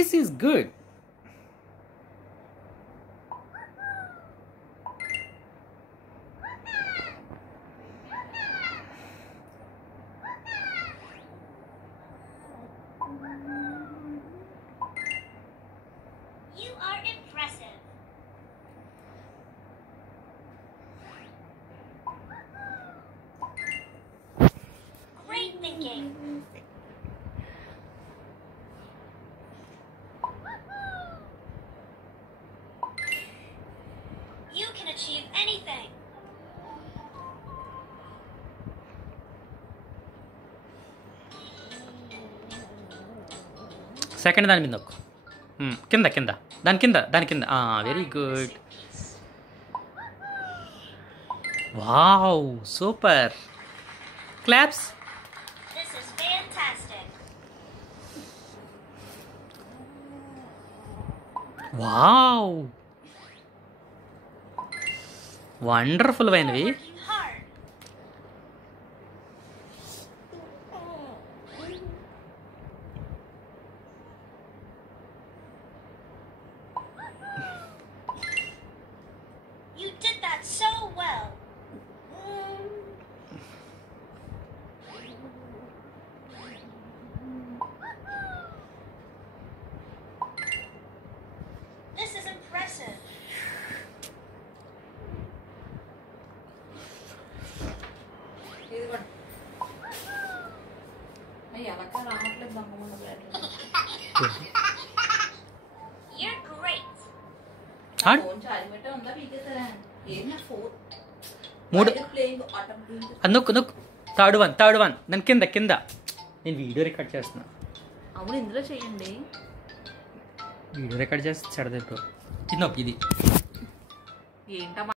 This is good. You are impressive. Great thinking. You can achieve anything. Second దాని మీద నొక్కు. కింద కింద దాని కింద very good. Wow super. Claps. This is fantastic. Wow wonderful అయినవి. Working hard. You did that so well. This is impressive. You're great. మూడు అది నొక్కు నొక్కు. థర్డ్ వన్ దాని కింద. నేను వీడియో రికార్డ్ చేస్తున్నా. అవును ఇందులో చేయండి. వీడియో రికార్డ్ చేస్తే చెడదేపు. ఇది నొక్కు ఇది. ఏంటమ్మా